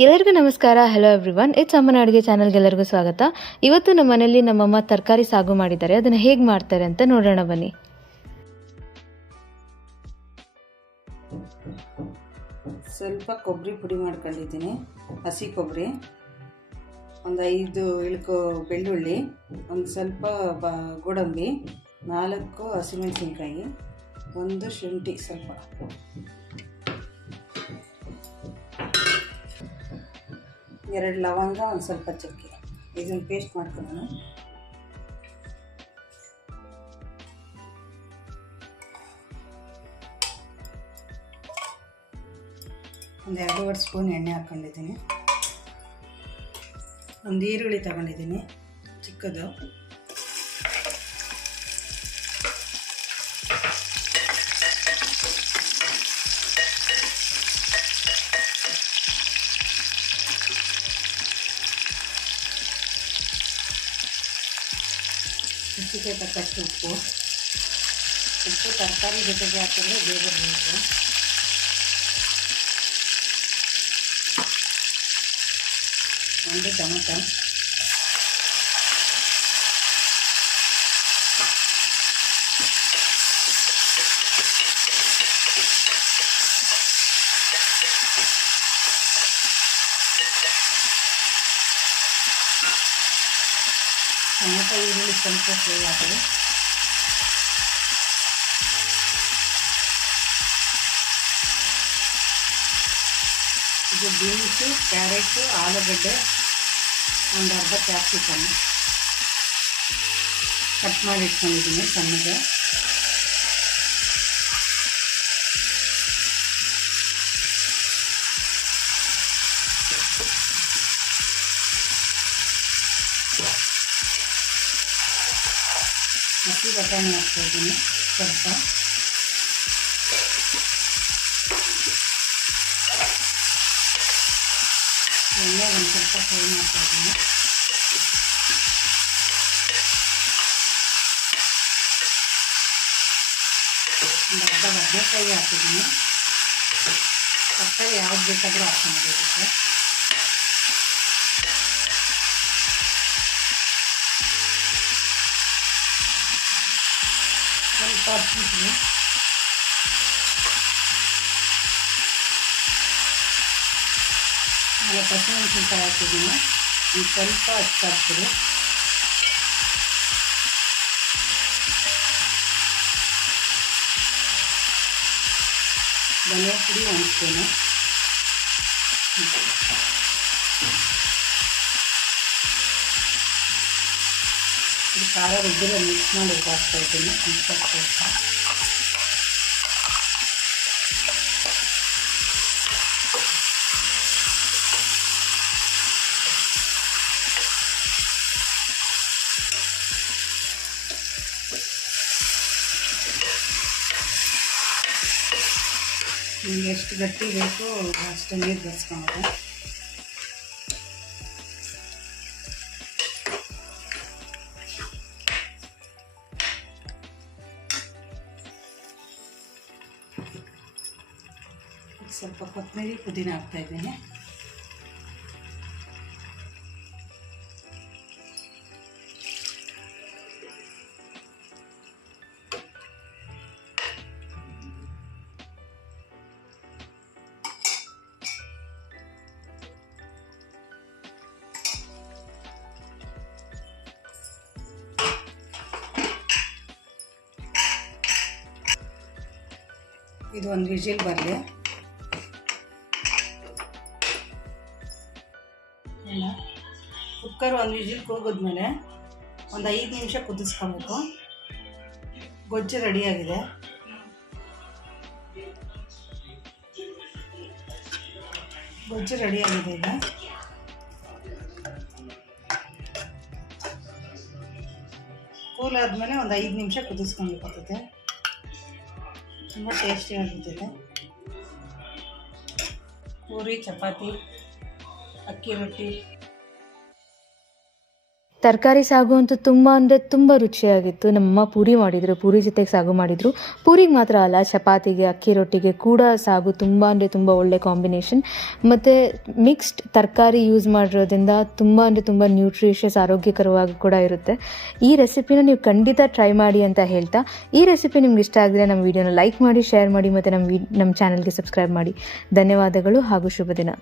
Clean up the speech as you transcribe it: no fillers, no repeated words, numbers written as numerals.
ಎಲ್ಲರಿಗೂ ನಮಸ್ಕಾರ. Hello everyone, it's ಅಮ್ಮನ ಅಡುಗೆ ಚಾನಲ್ಗೆ ಎಲ್ಲರಿಗೂ ಸ್ವಾಗತ. ಇವತ್ತು ನಮ್ಮ ಮನೆಯಲ್ಲಿ ನಮ್ಮಮ್ಮ ತರಕಾರಿ ಸಾಗು ಮಾಡಿದ್ದಾರೆ. ಅದನ್ನು ಹೇಗೆ ಮಾಡ್ತಾರೆ ಅಂತ ನೋಡೋಣ ಬನ್ನಿ. ಸ್ವಲ್ಪ ಕೊಬ್ಬರಿ ಪುಡಿ ಮಾಡ್ಕೊಂಡಿದ್ದೀನಿ, ಹಸಿ ಕೊಬ್ಬರಿ, ಒಂದು 5 ಇಳ್ಕೊ ಬೆಳ್ಳುಳ್ಳಿ, ಒಂದು ಸ್ವಲ್ಪ ಗೋಡಂಬಿ, 4 ಹಸಿಮೆಣಸಿನ್ಕಾಯಿ, ಒಂದು ಶುಂಠಿ, ಸ್ವಲ್ಪ 2 ಲವಂಗ, ಒಂದು ಸ್ವಲ್ಪ ಚಕ್ಕೆ. ಇದನ್ನು ಪೇಸ್ಟ್ ಮಾಡ್ಕೊಳ್ಳೋಣ. ಒಂದು 2.5 ಸ್ಪೂನ್ ಎಣ್ಣೆ ಹಾಕ್ಕೊಂಡಿದ್ದೀನಿ. ಒಂದು ಈರುಳ್ಳಿ ತಗೊಂಡಿದ್ದೀನಿ ಚಿಕ್ಕದು, ರುಚಿಗೆ ತಕ್ಕಷ್ಟು ಉಪ್ಪು ತರಕಾರಿ ಜೊತೆಗೆ ಹಾಕಿದ್ರೆ ಬೇಗ ಬೇಯಿತು. ಒಂದು ಟೊಮೆಟೊ, ಈರುಳ್ಳಿ ಸ್ವಲ್ಪ ಫ್ರೈ ಆಗಿದೆ. ಇದು ಬೀನ್ಸು, ಕ್ಯಾರೆಟು, ಆಲೂಗಡ್ಡೆ, ಒಂದು ಅರ್ಧ ಕ್ಯಾಪ್ಸಿಕಮ್ ಕಟ್ ಮಾಡಿ ಇಟ್ಕೊಂಡಿದ್ದೀನಿ ಸಣ್ಣಗೆ. ಹಸಿ ಬಟಾಣಿ ಹಾಕ್ತಾಯಿದ್ದೀನಿ ಸ್ವಲ್ಪ. ಎಣ್ಣೆ ಒಂದು ಸ್ವಲ್ಪ ಫ್ರೈ ಮಾಡ್ತಾಯಿದ್ದೀನಿ. ಒಂದು ಅರ್ಧ ಬದನೆಕಾಯಿ ಹಾಕಿದ್ದೀನಿ. ತರಕಾರಿ ಯಾವ್ದು ಬೇಕಾದರೂ ಹಾಕ್ಕೊಂಡಿದ್ದಕ್ಕೆ. ಸ್ವಲ್ಪ ಅರ್ಶಿನ, ಆಮೇಲೆ ಹಸಿಮೆಣಸಿನ್ಕಾಯಿ ಹಾಕಿದ್ದೀನಿ. ಒಂದು ಸ್ವಲ್ಪ ಹಚ್ಚಾಕ್ತೀನಿ. ಧನಿಯಾ ಪುಡಿ 1 ಸ್ಪೂನು, ಇದು ಖಾರ ರುಬ್ಬಿರೋ ಮಿಕ್ಸ್ ಮಾಡಿ ಹಾಕ್ತಾಯಿದ್ದೀನಿ. ಒಂದು ಸ್ವಲ್ಪ ನಿಮಗೆ ಎಷ್ಟು ಗಟ್ಟಿ ಬೇಕು ಅಷ್ಟು ನೀರು ಬೆರೆಸ್ಕೊಂಡ್ರೆ. ಸ್ವಲ್ಪ ಕೊತ್ತಂಬರಿ, ಪುದೀನ ಹಾಕ್ತಾಯಿದ್ದೀನಿ. ಇದು ಒಂದು ವಿಜಿಲ್ ಬರಲಿ. ಕುಕ್ಕರ್ ಒಂದು ವಿಜಿಲ್ ಕೂಗಿದ್ಮೇಲೆ ಒಂದು 5 ನಿಮಿಷ ಕುದಿಸ್ಕೊಬೇಕು. ಗೊಜ್ಜು ರೆಡಿಯಾಗಿದೆ. ಈಗ ಕೂಲ್ ಆದಮೇಲೆ ಒಂದು 5 ನಿಮಿಷ ಕುದಿಸ್ಕೊಬೇಕಾಗ್ತದೆ. ತುಂಬ ಟೇಸ್ಟಿಯಾಗಿರ್ತದೆ. ಪೂರಿ, ಚಪಾತಿ, ಅಕ್ಕಿ ರೊಟ್ಟಿ, ತರಕಾರಿ ಸಾಗು ಅಂತೂ ತುಂಬ ಅಂದರೆ ತುಂಬ ರುಚಿಯಾಗಿತ್ತು. ನಮ್ಮಮ್ಮ ಪೂರಿ ಮಾಡಿದರು, ಪೂರಿ ಜೊತೆಗೆ ಸಾಗು ಮಾಡಿದರು. ಪೂರಿಗೆ ಮಾತ್ರ ಅಲ್ಲ, ಚಪಾತಿಗೆ, ಅಕ್ಕಿ ರೊಟ್ಟಿಗೆ ಕೂಡ ಸಾಗು ತುಂಬ ಅಂದರೆ ತುಂಬ ಒಳ್ಳೆ ಕಾಂಬಿನೇಷನ್. ಮತ್ತು ಮಿಕ್ಸ್ಡ್ ತರಕಾರಿ ಯೂಸ್ ಮಾಡಿರೋದ್ರಿಂದ ತುಂಬ ಅಂದರೆ ತುಂಬ ನ್ಯೂಟ್ರಿಷಿಯಸ್, ಆರೋಗ್ಯಕರವಾಗಿ ಕೂಡ ಇರುತ್ತೆ. ಈ ರೆಸಿಪಿನ ನೀವು ಖಂಡಿತ ಟ್ರೈ ಮಾಡಿ ಅಂತ ಹೇಳ್ತಾ, ಈ ರೆಸಿಪಿ ನಿಮ್ಗೆ ಇಷ್ಟ ಆಗಿದ್ರೆ ನಮ್ಮ ವಿಡಿಯೋನ ಲೈಕ್ ಮಾಡಿ, ಶೇರ್ ಮಾಡಿ ಮತ್ತು ನಮ್ಮ ಚಾನಲ್ಗೆ ಸಬ್ಸ್ಕ್ರೈಬ್ ಮಾಡಿ. ಧನ್ಯವಾದಗಳು ಹಾಗೂ ಶುಭ ದಿನ.